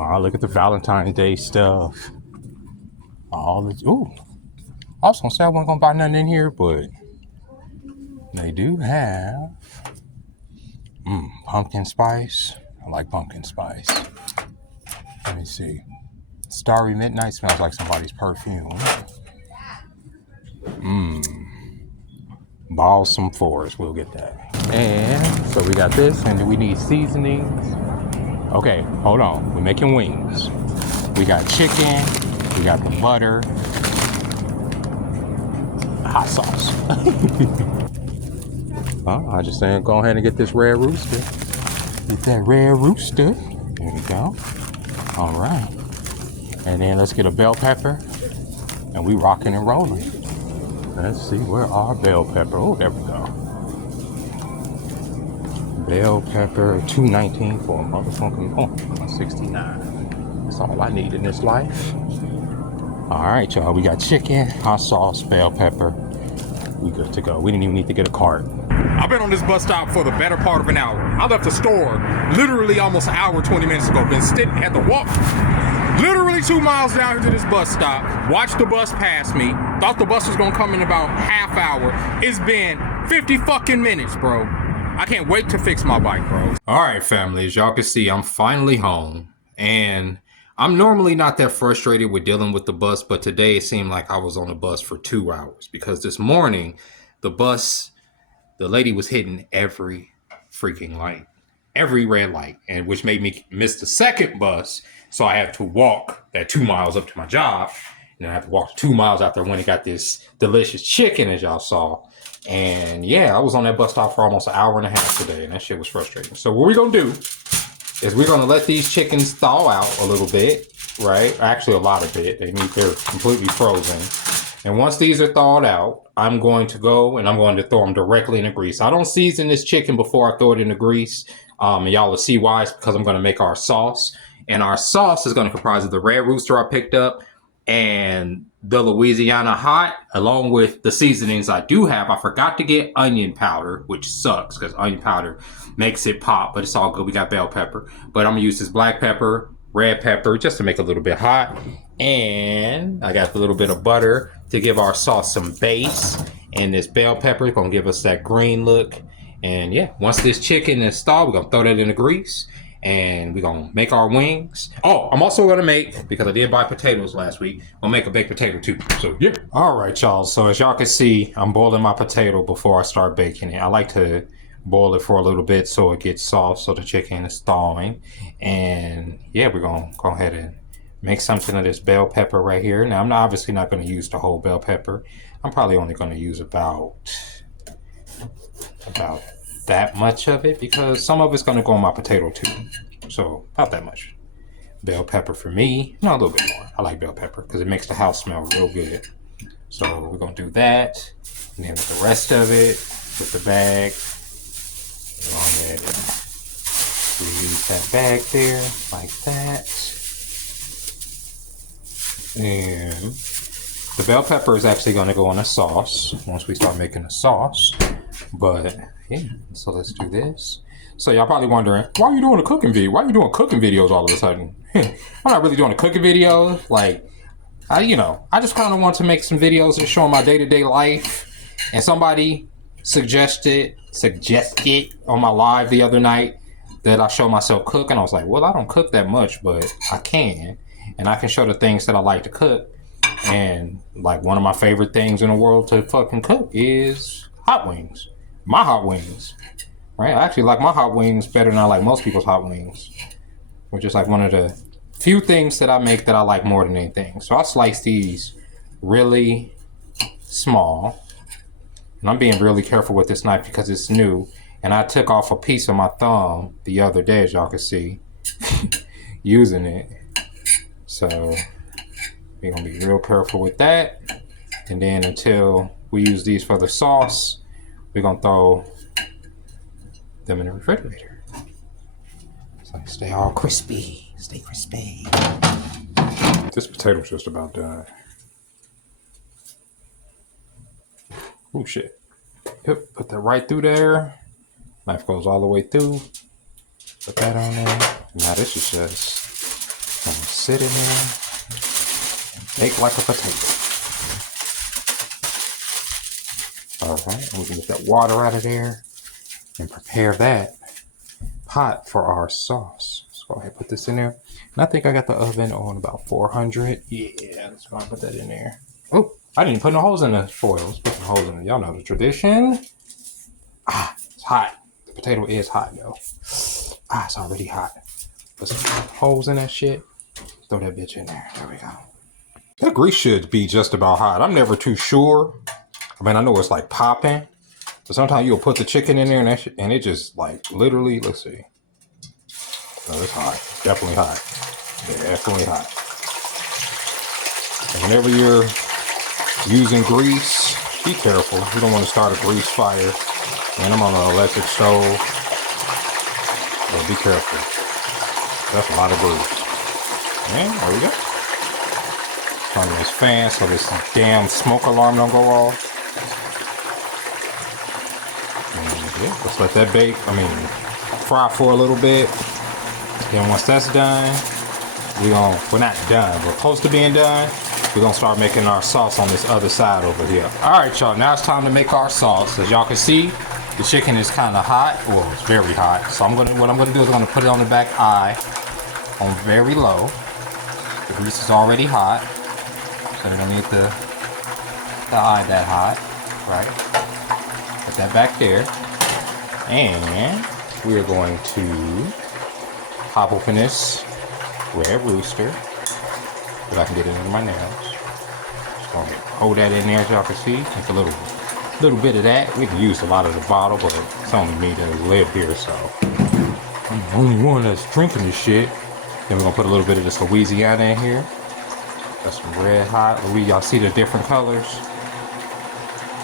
Oh, look at the Valentine Day stuff. All the ooh. I was gonna say I wasn't gonna buy nothing in here, but they do have pumpkin spice. I like pumpkin spice. Let me see. Starry Midnight smells like somebody's perfume. Balsam Forest, we'll get that. And so we got this, and then we need seasonings. Okay, hold on. We're making wings. We got chicken, we got the butter, hot sauce. I just saying, go ahead and get this red rooster. Get that red rooster. There we go. All right. And then let's get a bell pepper, and we rocking and rolling. Let's see, where are bell pepper? Oh, there we go. Bell pepper, $2.19 for a motherfucking $1.69. That's all I need in this life. All right, y'all, we got chicken, hot sauce, bell pepper. We good to go. We didn't even need to get a cart. I've been on this bus stop for the better part of an hour. I left the store literally almost an hour, 20 minutes ago. Been sitting at the walk. Literally 2 miles down here to this bus stop. Watched the bus pass me. Thought the bus was gonna come in about half hour. It's been 50 fucking minutes, bro. I can't wait to fix my bike, bro. All right, family, as y'all can see, I'm finally home. And I'm normally not that frustrated with dealing with the bus, but today it seemed like I was on the bus for 2 hours. Because this morning, the lady was hitting every freaking light. Every red light, and which made me miss the second bus. So I had to walk that 2 miles up to my job. And then I had to walk 2 miles after when I got this delicious chicken, as y'all saw. And yeah, I was on that bus stop for almost an hour and a half today, and that shit was frustrating. So what we're gonna do is we're gonna let these chickens thaw out a little bit, right? Actually, a lot of it. They're completely frozen. And once these are thawed out, I'm going to go and I'm going to throw them directly in the grease. I don't season this chicken before I throw it in the grease. And y'all will see why. It's because I'm going to make our sauce. And our sauce is going to comprise of the red rooster I picked up and the Louisiana hot, along with the seasonings I do have. I forgot to get onion powder, which sucks because onion powder makes it pop, but it's all good. We got bell pepper, but I'm gonna use this black pepper, red pepper, just to make it a little bit hot. And I got a little bit of butter to give our sauce some base. And this bell pepper is gonna give us that green look. And yeah, once this chicken is thawed, we're gonna throw that in the grease. And we're gonna make our wings. Oh, I'm also gonna make, because I did buy potatoes last week, I'll make a baked potato too. So yeah. All right, y'all. So as y'all can see, I'm boiling my potato before I start baking it. I like to boil it for a little bit so it gets soft, so the chicken is thawing. And yeah, we're gonna go ahead and make something of this bell pepper right here. Now, I'm obviously not gonna use the whole bell pepper. I'm probably only gonna use about that much of it, because some of it's gonna go on my potato too. So about that much. Bell pepper for me. No, a little bit more. I like bell pepper because it makes the house smell real good. So we're gonna do that. And then with the rest of it, with the bag, go ahead and reuse that bag there like that. And the bell pepper is actually gonna go in a sauce once we start making a sauce. But yeah, so let's do this. So y'all probably wondering, why are you doing a cooking video? Why are you doing cooking videos all of a sudden? I'm not really doing a cooking video. Like, I just kind of want to make some videos that show my day-to-day life. And somebody suggested on my live the other night that I show myself cook. And I was like, well, I don't cook that much, but I can. And I can show the things that I like to cook. And like one of my favorite things in the world to fucking cook is hot wings. My hot wings, right? I actually like my hot wings better than I like most people's hot wings, which is like one of the few things that I make that I like more than anything. So I slice these really small, and I'm being really careful with this knife because it's new. And I took off a piece of my thumb the other day, as y'all can see, using it. So we're gonna be real careful with that. And then until we use these for the sauce, we're gonna throw them in the refrigerator. So stay all crispy, stay crispy. This potato's just about done. Oh shit. Yep, put that right through there. Knife goes all the way through. Put that on there. Now this is just And sit in there and bake like a potato. Alright, we can get that water out of there and prepare that pot for our sauce. Let's go ahead and put this in there. And I think I got the oven on about 400. Yeah, let's go ahead and put that in there. Oh, I didn't put no holes in the foil. Let's put some holes in it. Y'all know the tradition. Ah, it's hot. The potato is hot, though. Ah, it's already hot. Put some holes in that shit. Throw that bitch in there. There we go. That grease should be just about hot. I'm never too sure. I mean, I know it's like popping, but sometimes you'll put the chicken in there and that shit, and it just like literally, let's see. Oh, it's hot. It's definitely hot. Yeah, definitely hot. And whenever you're using grease, be careful. You don't want to start a grease fire. And I'm on an electric stove. So be careful. That's a lot of grease. And there we go. Turn this fan so this damn smoke alarm don't go off. And yeah, let's let that fry for a little bit. Then once that's done, we're not done, we're close to being done. We're gonna start making our sauce on this other side over here. All right, y'all, now it's time to make our sauce. As y'all can see, the chicken is kind of hot. Well, it's very hot. So what I'm gonna do is I'm gonna put it on the back eye on very low. The grease is already hot, so we don't need the eye that hot, right? Put that back there. And we're going to pop open this red rooster, if I can get it into my nails. Just gonna hold that in there, as y'all can see. Just a little bit of that. We can use a lot of the bottle, but it's only me that live here, so I'm the only one that's drinking this shit. Then we're gonna put a little bit of this Louisiana in here. Got some red hot. Y'all see the different colors?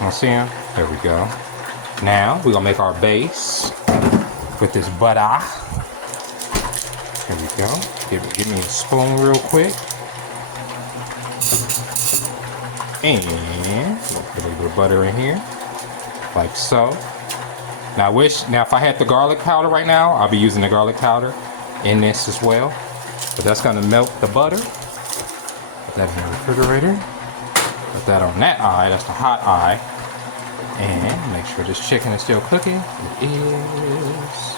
Y'all see them? There we go. Now we're gonna make our base with this butter. There we go. Give me a spoon real quick. And we'll put a little bit of butter in here, like so. Now if I had the garlic powder right now, I'll be using the garlic powder in this as well. But that's gonna melt the butter. Put that in the refrigerator. Put that on that eye, that's the hot eye. And make sure this chicken is still cooking. It is.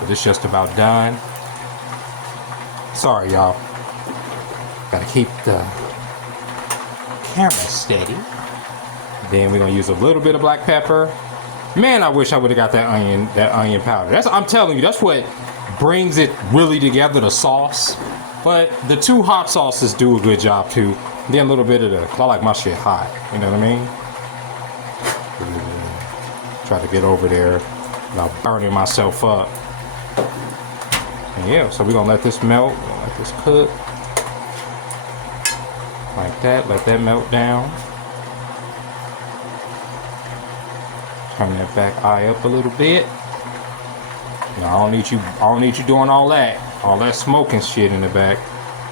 But it's just about done. Sorry, y'all. Gotta keep the camera steady. Then we're gonna use a little bit of black pepper. Man, I wish I would have got that onion powder. I'm telling you, that's what brings it really together, the sauce. But the two hot sauces do a good job too. Then a little bit of I like my shit hot. You know what I mean? Try to get over there without burning myself up. And yeah, so we're gonna let this melt, let this cook. Like that, let that melt down. Turn that back eye up a little bit. Now, I don't need you doing all that smoking shit in the back.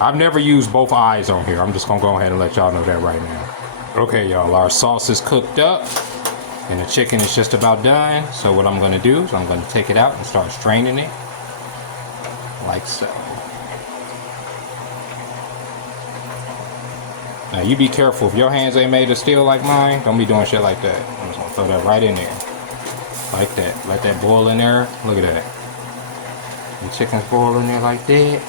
I've never used both eyes on here. I'm just gonna go ahead and let y'all know that right now. Okay, y'all, our sauce is cooked up and the chicken is just about done. So what I'm gonna do is I'm gonna take it out and start straining it like so. Now you be careful, if your hands ain't made of steel like mine, don't be doing shit like that. I'm just gonna throw that right in there. Like that. Let that boil in there. Look at that. The chicken's boil in there like that.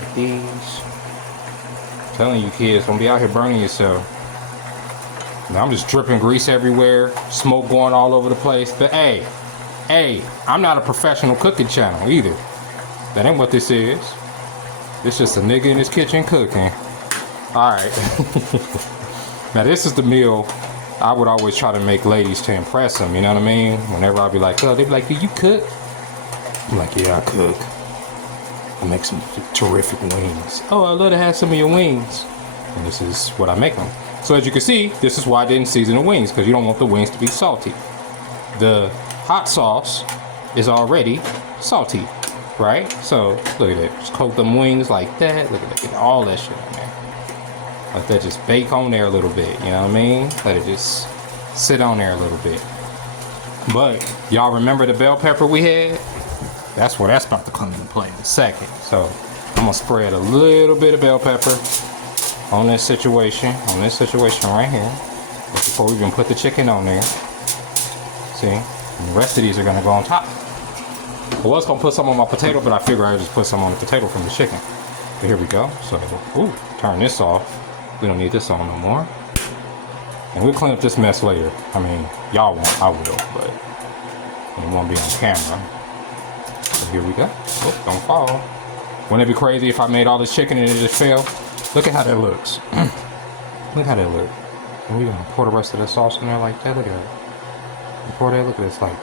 Like these. I'm telling you kids, don't be out here burning yourself. Now I'm just dripping grease everywhere, smoke going all over the place. But hey, I'm not a professional cooking channel either. That ain't what this is. This just a nigga in his kitchen cooking. Alright. Now this is the meal I would always try to make ladies to impress them, you know what I mean? Whenever I'd be like, oh, they'd be like, do you cook? I'm like, yeah, I cook. I make some terrific wings. Oh, I'd love to have some of your wings. And this is what I make them. So as you can see, this is why I didn't season the wings, because you don't want the wings to be salty. The hot sauce is already salty, right? So look at it. Just coat them wings like that. Look at that. Get all that shit in there. Let that just bake on there a little bit, you know what I mean? Let it just sit on there a little bit. But y'all remember the bell pepper we had? That's where that's about to come into play in a second. So I'm gonna spread a little bit of bell pepper on this situation right here. Before we even put the chicken on there. See? And the rest of these are gonna go on top. I was gonna put some on my potato, but I figured I would just put some on the potato from the chicken. But here we go. So, ooh, turn this off. We don't need this on no more. And we'll clean up this mess later. I mean, y'all won't, I will, but it won't be on camera. So here we go. Oh, don't fall. Wouldn't it be crazy if I made all this chicken and it just fell? Look at how that looks. Look how that looks. And we're gonna pour the rest of the sauce in there like that. Look at that. And pour that. Look at this. Like,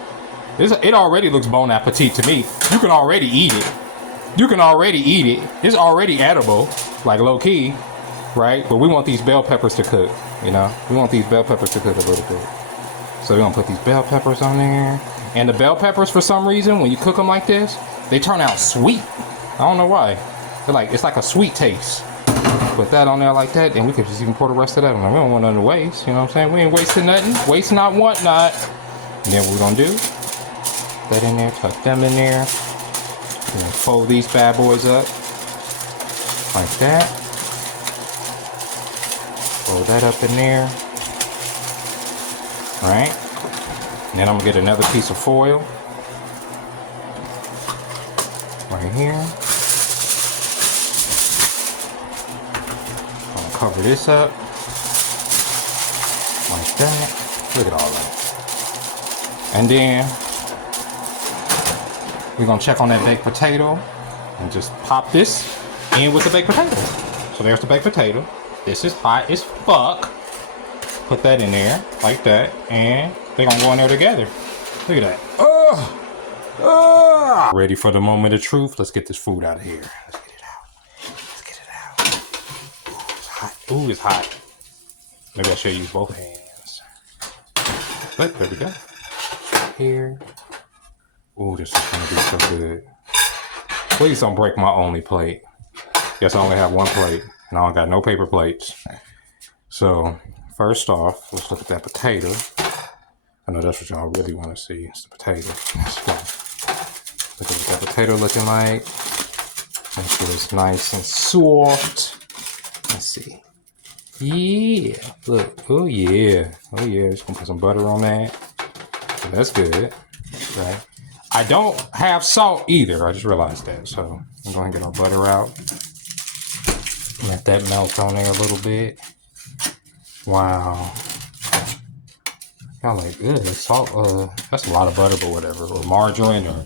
it already looks bon appetit to me. You can already eat it. You can already eat it. It's already edible, like low key, right? But we want these bell peppers to cook. You know, we want these bell peppers to cook a little bit. So we're gonna put these bell peppers on there. And the bell peppers, for some reason, when you cook them like this, they turn out sweet. I don't know why. It's like a sweet taste. Put that on there like that, and we could just even pour the rest of that on there. We don't want nothing to waste, you know what I'm saying? We ain't wasting nothing. Waste not, want not. And then what we're gonna do, that in there, tuck them in there. We're gonna fold these bad boys up. Like that. Fold that up in there. Alright. And then I'm gonna get another piece of foil. Right here. Cover this up like that. Look at all that. And then we're gonna check on that baked potato and just pop this in with the baked potato. So there's the baked potato. This is hot as fuck. Put that in there like that, and they're gonna go in there together. Look at that. Ready for the moment of truth? Let's get this food out of here. Let's get it out. Let's get it out. Ooh, it's hot. Maybe I should use both hands. But there we go. Here. Ooh, this is gonna be so good. Please don't break my only plate. Guess I only have one plate, and I don't got no paper plates. So, first off, let's look at that potato. I know that's what y'all really want to see. It's the potato. Let's go. Look at what that potato looking like. Make sure it's nice and soft. Let's see. Yeah, look. Oh yeah. Oh yeah. Just gonna put some butter on that. So that's good. Right. I don't have salt either. I just realized that. So I'm going to get our butter out. Let that melt on there a little bit. Wow. Y'all like, ugh, salt. That's a lot of butter, but whatever. Or margarine or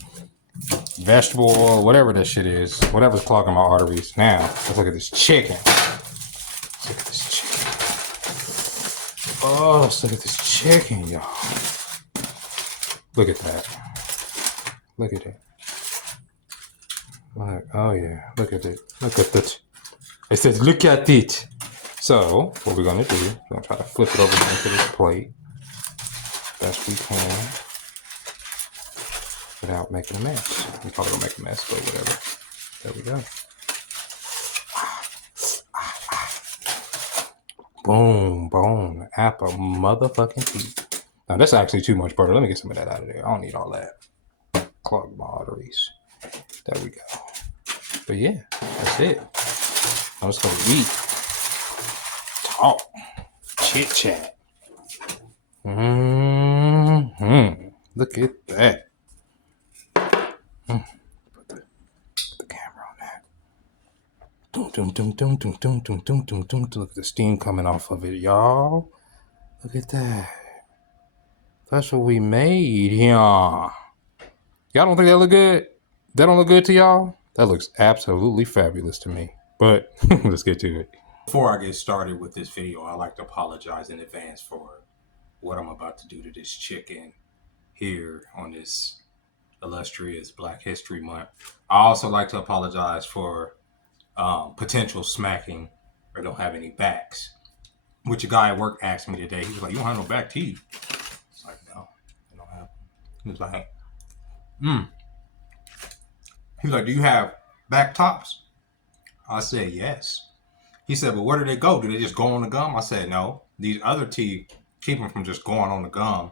vegetable oil, whatever that shit is. Whatever's clogging my arteries. Now, let's look at this chicken. Let's look at this chicken. Oh, let's look at this chicken, y'all. Look at that. Look at it. Look, oh yeah, look at it. Look at it. It says, look at it. So, what we're gonna do, we're gonna try to flip it over into this plate. Best we can. Without making a mess. We probably gonna make a mess, but whatever. There we go. Boom, boom. Apple motherfucking teeth. Now that's actually too much butter. Let me get some of that out of there. I don't need all that. Clog my arteries. There we go. But yeah, that's it. I'm just gonna eat. Talk. Chit chat. Look at that. Put the camera on that. Look at the steam coming off of it, y'all. Look at that. That's what we made here. Y'all don't think that look good? That don't look good to y'all? That looks absolutely fabulous to me. But let's get to it. Before I get started with this video, I'd like to apologize in advance for what I'm about to do to this chicken here on this illustrious Black History Month. I also like to apologize for potential smacking or don't have any backs. Which a guy at work asked me today. He was like, you don't have no back teeth. It's like, no, I don't have them. He was like, He was like, do you have back tops? I said, yes. He said, but where do they go? Do they just go on the gum? I said, no. These other teeth keep them from just going on the gum.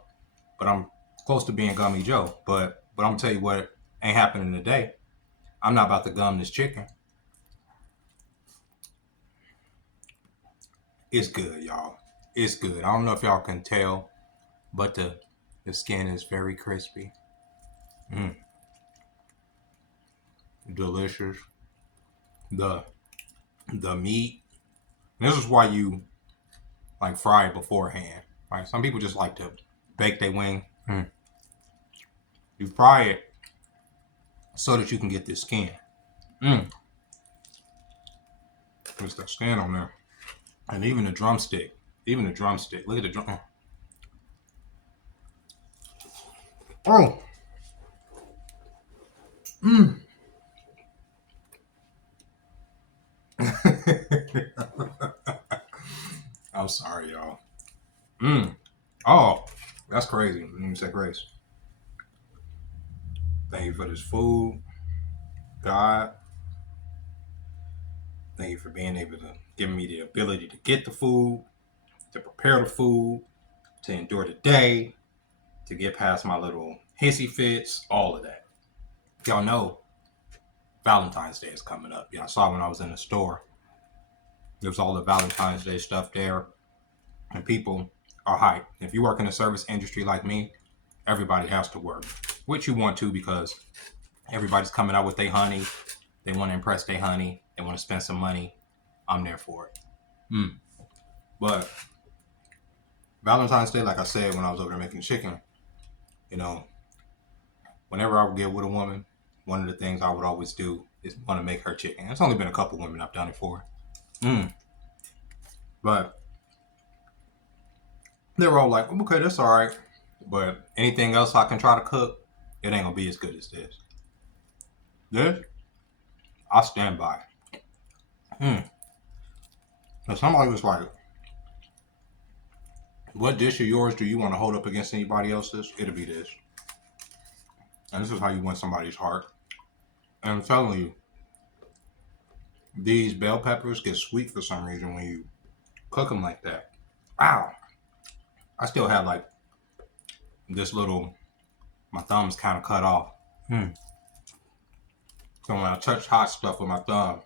But I'm close to being Gummy Joe. But I'm going to tell you what ain't happening today. I'm not about to gum this chicken. It's good, y'all. It's good. I don't know if y'all can tell, but the skin is very crispy. Mm, delicious. The the meat. This is why you like fry it beforehand. Right? Some people just like to bake their wing. You fry it so that you can get this skin. Mm. There's that skin on there. And even the drumstick. Even the drumstick. Look at the drum. Oh. Mm. I'm sorry, y'all. Mm. Oh, that's crazy. Let me say grace. Thank you for this food, God. Thank you for being able to give me the ability to get the food, to prepare the food, to endure the day, to get past my little hissy fits, all of that. Y'all know Valentine's Day is coming up. Y'all saw when I was in the store. There was all the Valentine's Day stuff there. And people are hyped. If you work in the service industry like me, everybody has to work. Which you want to because everybody's coming out with their honey. They want to impress their honey. They want to spend some money. I'm there for it. But Valentine's Day, like I said when I was over there making chicken, you know, whenever I would get with a woman, one of the things I would always do is want to make her chicken. It's only been a couple women I've done it for. But they were all like, okay, that's all right. But anything else I can try to cook, it ain't gonna be as good as this. This, I stand by. And somebody was like, what dish of yours do you want to hold up against anybody else's? It'll be this. And this is how you win somebody's heart. And I'm telling you, these bell peppers get sweet for some reason when you cook them like that. Wow. I still have like this little, my thumb's kind of cut off. So when I touch hot stuff with my thumb,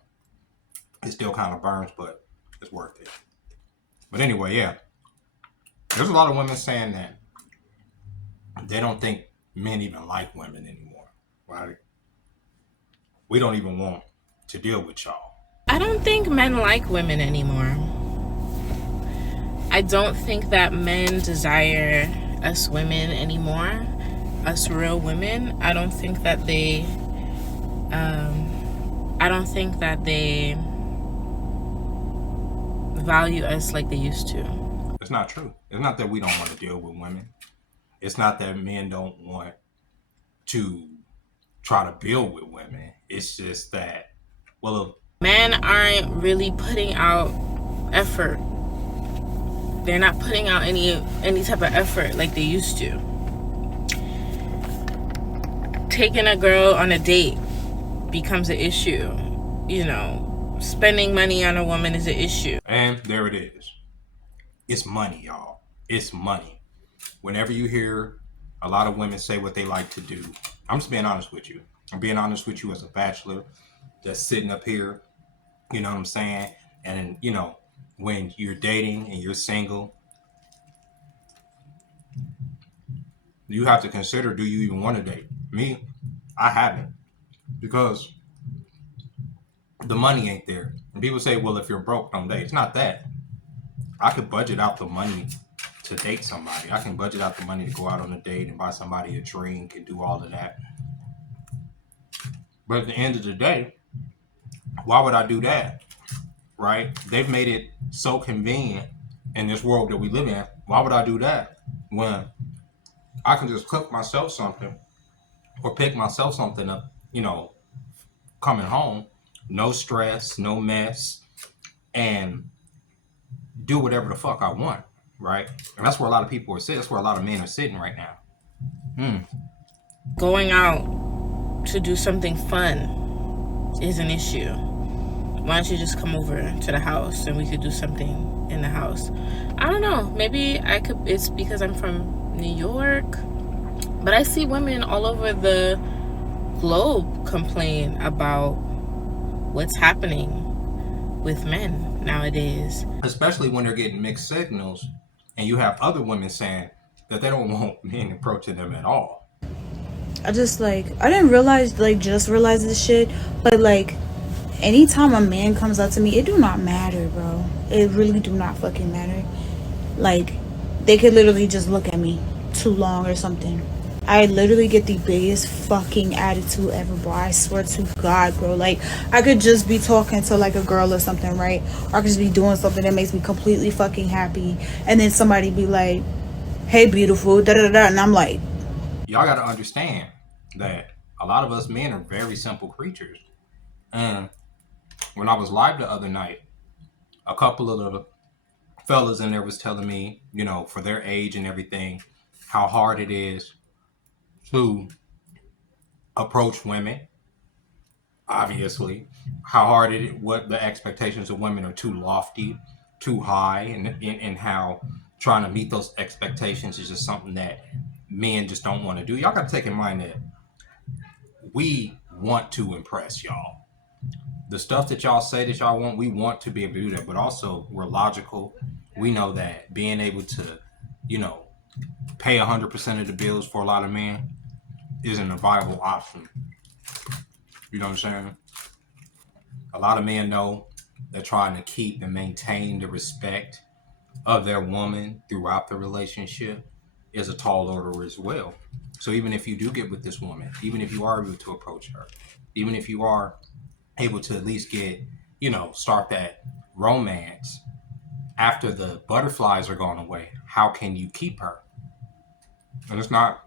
it still kind of burns, but it's worth it. But anyway, yeah. There's a lot of women saying that they don't think men even like women anymore, right? We don't even want to deal with y'all. I don't think men like women anymore. I don't think that men desire us women anymore, us real women. I don't think that they value us like they used to. It's not true. It's not that we don't want to deal with women. It's not that men don't want to try to build with women. It's just that, well, men aren't really putting out effort. They're not putting out any type of effort like they used to. Taking a girl on a date becomes an issue. You know, spending money on a woman is an issue. And there it is. It's money, y'all. It's money. Whenever you hear a lot of women say what they like to do, I'm just being honest with you. I'm being honest with you as a bachelor that's sitting up here, you know what I'm saying? And, you know, when you're dating and you're single, you have to consider, do you even want to date? Me, I haven't. Because the money ain't there. And people say, well, if you're broke, don't date. It's not that. I could budget out the money to date somebody. I can budget out the money to go out on a date and buy somebody a drink and do all of that. But at the end of the day, why would I do that? Right? They've made it so convenient in this world that we live in. Why would I do that when I can just cook myself something or pick myself something up, you know, coming home, no stress, no mess, and do whatever the fuck I want, right? And that's where a lot of people are sitting. That's where a lot of men are sitting right now. Going out to do something fun is an issue. Why don't you just come over to the house and we could do something in the house? I don't know. Maybe I could. It's because I'm from New York, but I see women all over the globe complain about what's happening with men nowadays. Especially when they're getting mixed signals and you have other women saying that they don't want men approaching them at all. I just like I didn't realize like just realize this shit, but like anytime a man comes up to me, it do not matter, bro. It really do not fucking matter. Like they could literally just look at me too long or something. I literally get the biggest fucking attitude ever, bro. I swear to God, bro. Like I could just be talking to like a girl or something, right? Or I could just be doing something that makes me completely fucking happy, and then somebody be like, "Hey, beautiful," da da da, and I'm like, Y'all got to understand that a lot of us men are very simple creatures. And when I was live the other night, a couple of the fellas in there was telling me, for their age and everything, how hard it is to approach women. Obviously, how hard what the expectations of women are too lofty, too high, and how trying to meet those expectations is just something that men just don't want to do. Y'all got to take in mind that we want to impress y'all. The stuff that y'all say that y'all want, we want to be able to do that, but also we're logical. We know that being able to, pay 100% of the bills for a lot of men isn't a viable option. You know what I'm saying? A lot of men know they're trying to keep and maintain the respect of their woman throughout the relationship is a tall order as well. So even if you do get with this woman, even if you are able to approach her, even if you are able to at least get, start that romance after the butterflies are gone away, how can you keep her? And it's not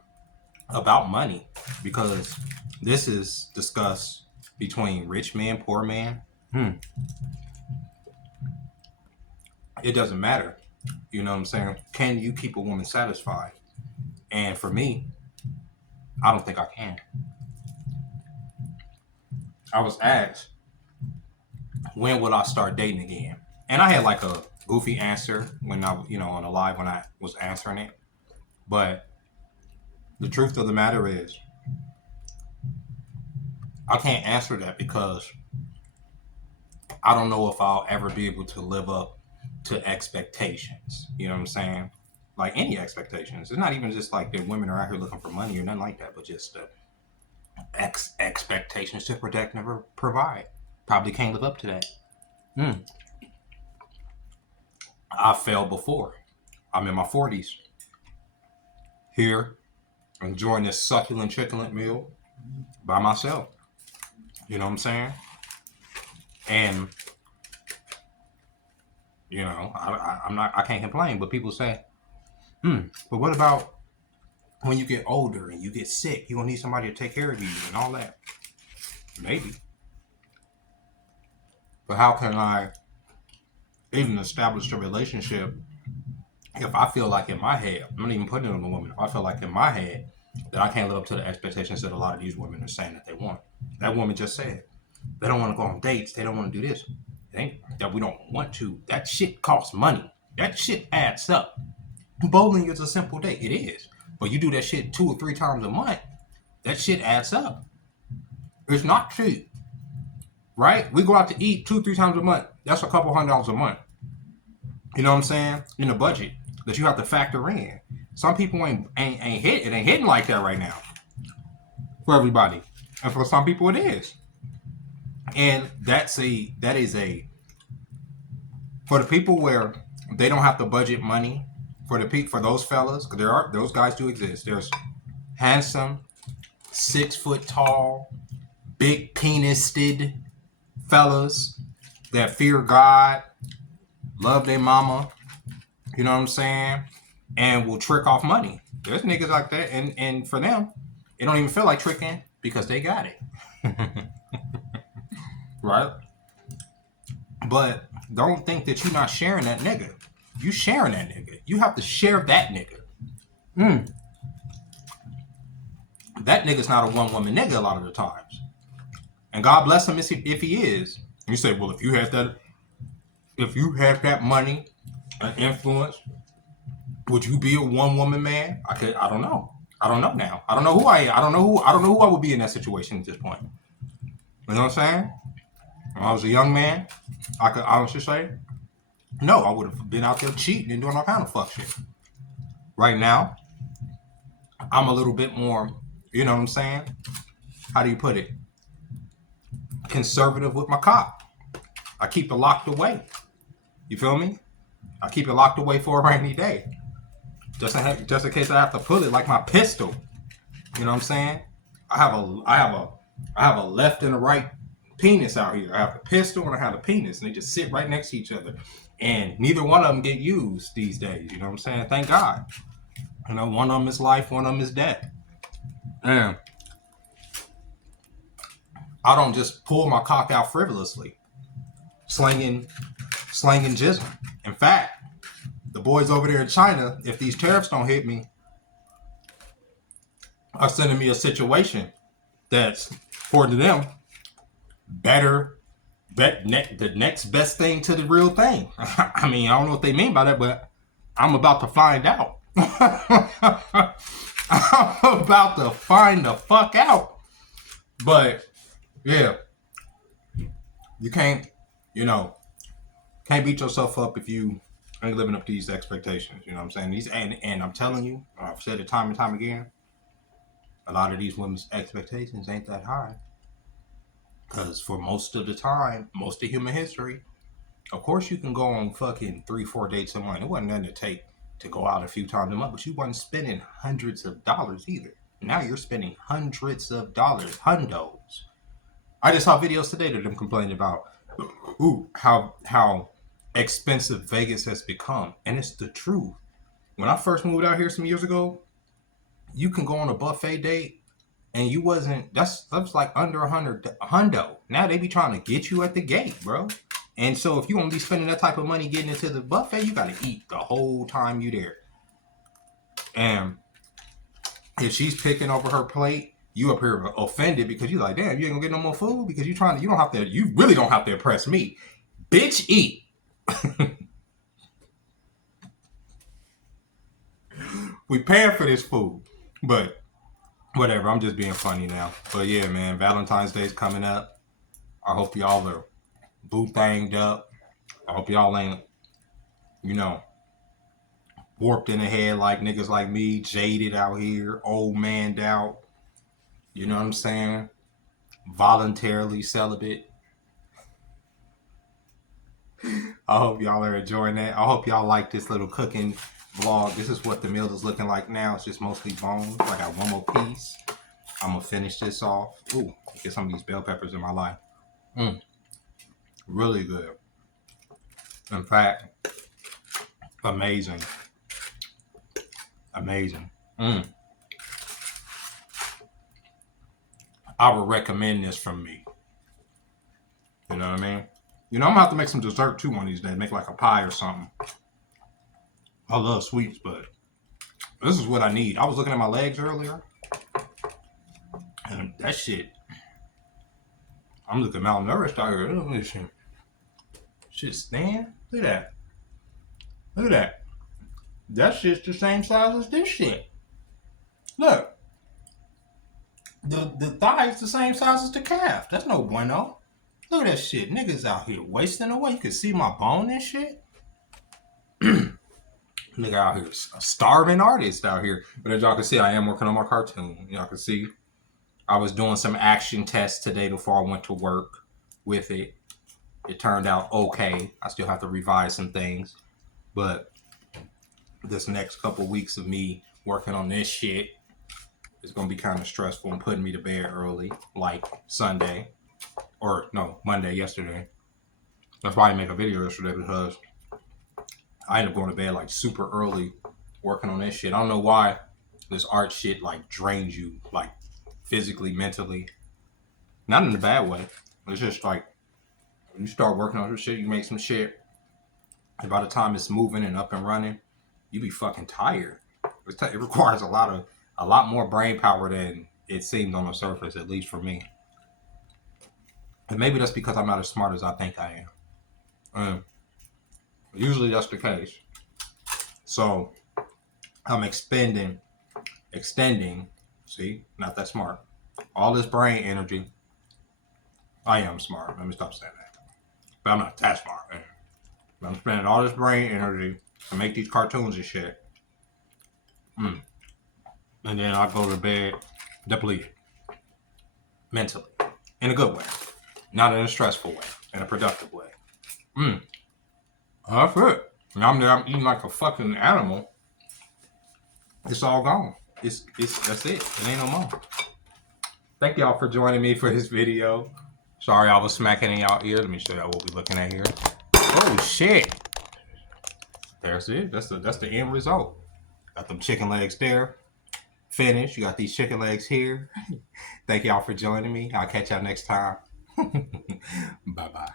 about money, because this is discussed between rich man, poor man. It doesn't matter. You know what I'm saying? Can you keep a woman satisfied? And for me, I don't think I can. I was asked, when will I start dating again? And I had like a goofy answer when I, on a live when I was answering it. But the truth of the matter is, I can't answer that because I don't know if I'll ever be able to live up to expectations. You know what I'm saying? Like any expectations. It's not even just like that women are out here looking for money or nothing like that, but just expectations to protect, never provide. Probably can't live up to that. I failed before. I'm in my 40s. Here, enjoying this succulent chicken meal by myself. You know what I'm saying? And I can't complain, but people say, but what about when you get older and you get sick? You're gonna need somebody to take care of you and all that. Maybe. But how can I even establish a relationship if I feel like in my head, I'm not even putting it on the woman, if I feel like in my head that I can't live up to the expectations that a lot of these women are saying that they want? That woman just said they don't want to go on dates, they don't want to do this. It ain't that we don't want to. That shit costs money. That shit adds up. Bowling is a simple date. It is. But you do that shit 2 or 3 times a month, that shit adds up. It's not cheap. Right? We go out to eat 2, 3 times a month. That's a couple $100 a month. You know what I'm saying? In the budget that you have to factor in. Some people ain't hitting like that right now. For everybody. And for some people it is. And that is for the people where they don't have to budget money, for those fellas, because those guys do exist. There's handsome, 6 foot tall, big penised fellas that fear God, love their mama, you know what I'm saying, and will trick off money. There's niggas like that, and for them, it don't even feel like tricking because they got it. Right? But don't think that you're not sharing that nigga. You sharing that nigga. You have to share that nigga. That nigga's not a one-woman nigga a lot of the times. And God bless him if he is. You say, well, if you have that money and influence, would you be a one-woman man? I don't know. I don't know now. I don't know who I am. I don't know who I would be in that situation at this point. You know what I'm saying? When I was a young man, I could honestly say, no, I would have been out there cheating and doing all kind of fuck shit. Right now, I'm a little bit more, you know what I'm saying? How do you put it? Conservative with my cock. I keep it locked away. You feel me? I keep it locked away for a rainy day. Just in case I have to pull it like my pistol. You know what I'm saying? I have a left and a right penis out here. I have the pistol and I have the penis, and they just sit right next to each other. And neither one of them get used these days. You know what I'm saying? Thank God. You know, one of them is life, one of them is death. And I don't just pull my cock out frivolously, slinging jism. In fact, the boys over there in China, if these tariffs don't hit me, are sending me a situation that's, according to them, the next best thing to the real thing. I mean, I don't know what they mean by that, but I'm about to find out. I'm about to find the fuck out. But yeah, you can't beat yourself up if you ain't living up to these expectations. You know what I'm saying? And I'm telling you, I've said it time and time again, a lot of these women's expectations ain't that high. Because for most of the time, most of human history, of course you can go on fucking 3-4 dates a month. It wasn't nothing to take to go out a few times a month, but you wasn't spending hundreds of dollars either. Now you're spending hundreds of dollars, hundos. I just saw videos today that them complaining about how expensive Vegas has become. And it's the truth. When I first moved out here some years ago, you can go on a buffet date and you wasn't, that's like under a hundo. Now they be trying to get you at the gate, bro. And so if you want to be spending that type of money getting into the buffet, you got to eat the whole time you there. And if she's picking over her plate, you up here offended because you like, damn, you ain't gonna get no more food because you really don't have to impress me. Bitch, eat. We paying for this food. But whatever, I'm just being funny now. But yeah, man, Valentine's Day's coming up. I hope y'all are boo-thanged up. I hope y'all ain't, warped in the head like niggas like me, jaded out here, old manned out. You know what I'm saying? Voluntarily celibate. I hope y'all are enjoying that. I hope y'all like this little cooking vlog. This is what the meal is looking like now. It's just mostly bones. I got one more piece. I'm gonna finish this off. Ooh, get some of these bell peppers in my life. Really good. In fact, amazing. I would recommend this from me. You know what I mean? I'm gonna have to make some dessert too one of these days. Make like a pie or something. I love sweets, but this is what I need. I was looking at my legs earlier, and that shit, I'm looking malnourished out here. Look at this shit. Shit, stand. Look at that. That shit's the same size as this shit. Look. The thigh is the same size as the calf. That's no bueno. Look at that shit. Niggas out here wasting away. You can see my bone and shit. Nigga out here, a starving artist out here. But as y'all can see, I am working on my cartoon. Y'all can see I was doing some action tests today before I went to work with it. It turned out okay. I still have to revise some things. But this next couple weeks of me working on this shit is going to be kind of stressful and putting me to bed early, like Sunday. Or, no, Monday, yesterday. That's why I didn't make a video yesterday, because I ended up going to bed like super early working on this shit. I don't know why this art shit like drains you, like physically, mentally. Not in a bad way. It's just like when you start working on this shit, you make some shit, and by the time it's moving and up and running, you be fucking tired. It requires a lot more brain power than it seemed on the surface, at least for me. And maybe that's because I'm not as smart as I think I am. Usually that's the case. So I'm extending, see, not that smart, all this brain energy I am smart. Let me stop saying that. But I'm not that smart. Man. I'm spending all this brain energy to make these cartoons and shit. And then I go to bed depleted. Mentally. In a good way. Not in a stressful way. In a productive way. That's it. Now I'm eating like a fucking animal. It's all gone. It's that's it. It ain't no more. Thank y'all for joining me for this video. Sorry I was smacking in y'all ear. Let me show y'all what we're looking at here. Oh shit. There's it. That's the end result. Got them chicken legs there. Finished. You got these chicken legs here. Thank y'all for joining me. I'll catch y'all next time. Bye-bye.